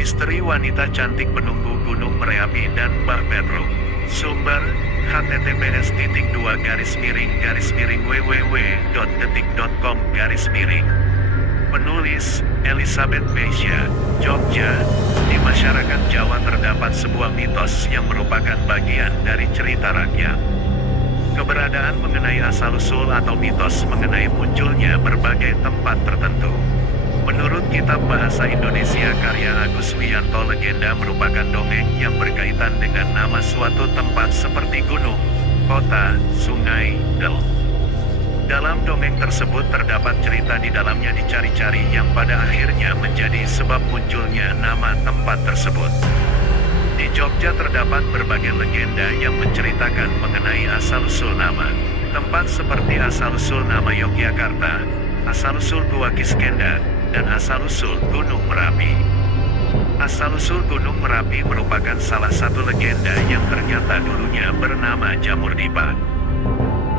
Misteri wanita cantik penunggu Gunung Merapi dan Mbah Petruk. Sumber, https://www.detik.com. Penulis, Elizabeth Besia, Jogja. Di masyarakat Jawa terdapat sebuah mitos yang merupakan bagian dari cerita rakyat. Keberadaan mengenai asal-usul atau mitos mengenai munculnya berbagai tempat tertentu. Menurut Kitab Bahasa Indonesia karya Agus Wiyanto, legenda merupakan dongeng yang berkaitan dengan nama suatu tempat seperti gunung, kota, sungai, del. Dalam dongeng tersebut terdapat cerita di dalamnya dicari-cari yang pada akhirnya menjadi sebab munculnya nama tempat tersebut. Di Jogja terdapat berbagai legenda yang menceritakan mengenai asal-usul nama tempat seperti asal-usul nama Yogyakarta, asal-usul Gua Kiskendar, dan asal-usul Gunung Merapi. Asal-usul Gunung Merapi merupakan salah satu legenda yang ternyata dulunya bernama Jamur Dipa.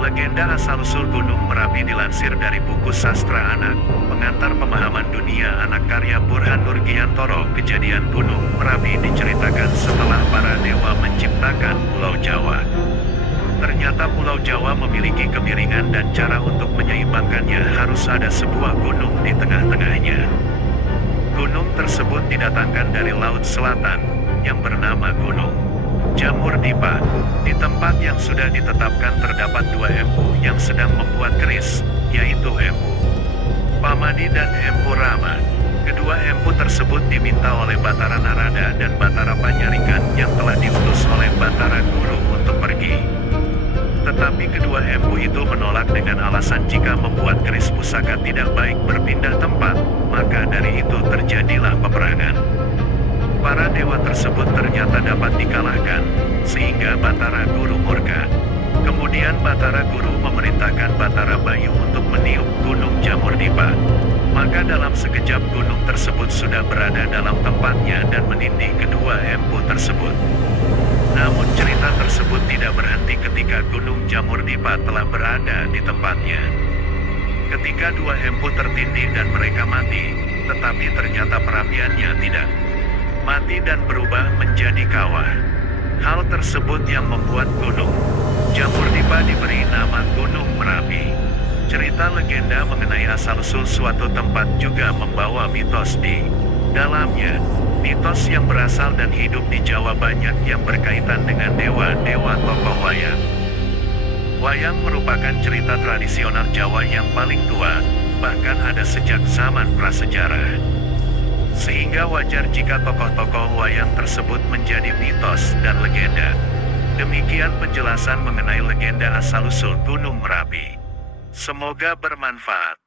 Legenda asal-usul Gunung Merapi dilansir dari buku Sastra Anak, Pengantar Pemahaman Dunia Anak karya Burhan Nurgiantoro. Kejadian Gunung Merapi diceritakan setelah para dewa menciptakan Pulau Jawa. Ternyata Pulau Jawa memiliki kemiringan dan cara untuk menyeimbangkannya harus ada sebuah gunung di tengah-tengahnya. Gunung tersebut didatangkan dari Laut Selatan, yang bernama Gunung Jamur Dipa. Di tempat yang sudah ditetapkan terdapat dua empu yang sedang membuat keris, yaitu Empu Pamadi dan Empu Rama. Kedua empu tersebut diminta oleh Batara Narada dan Batara Panyarikan yang telah diutus oleh Batara Guru untuk pergi. Tetapi kedua empu itu menolak dengan alasan jika membuat keris pusaka tidak baik berpindah tempat, maka dari itu terjadilah peperangan. Para dewa tersebut ternyata dapat dikalahkan, sehingga Batara Guru murka. Kemudian Batara Guru memerintahkan Batara Bayu untuk meniup Gunung Jamur Dipa. Maka dalam sekejap gunung tersebut sudah berada dalam tempatnya dan menindih kedua empu tersebut. Namun cerita tersebut tidak berhenti ketika Gunung Jamur Dipa telah berada di tempatnya. Ketika dua empu tertindih dan mereka mati, tetapi ternyata perapiannya tidak mati dan berubah menjadi kawah. Hal tersebut yang membuat Gunung Jamur Dipa diberi nama Gunung Merapi. Cerita legenda mengenai asal-usul suatu tempat juga membawa mitos di dalamnya. Mitos yang berasal dan hidup di Jawa banyak yang berkaitan dengan dewa-dewa tokoh wayang. Wayang merupakan cerita tradisional Jawa yang paling tua, bahkan ada sejak zaman prasejarah. Sehingga wajar jika tokoh-tokoh wayang tersebut menjadi mitos dan legenda. Demikian penjelasan mengenai legenda asal-usul Gunung Merapi. Semoga bermanfaat.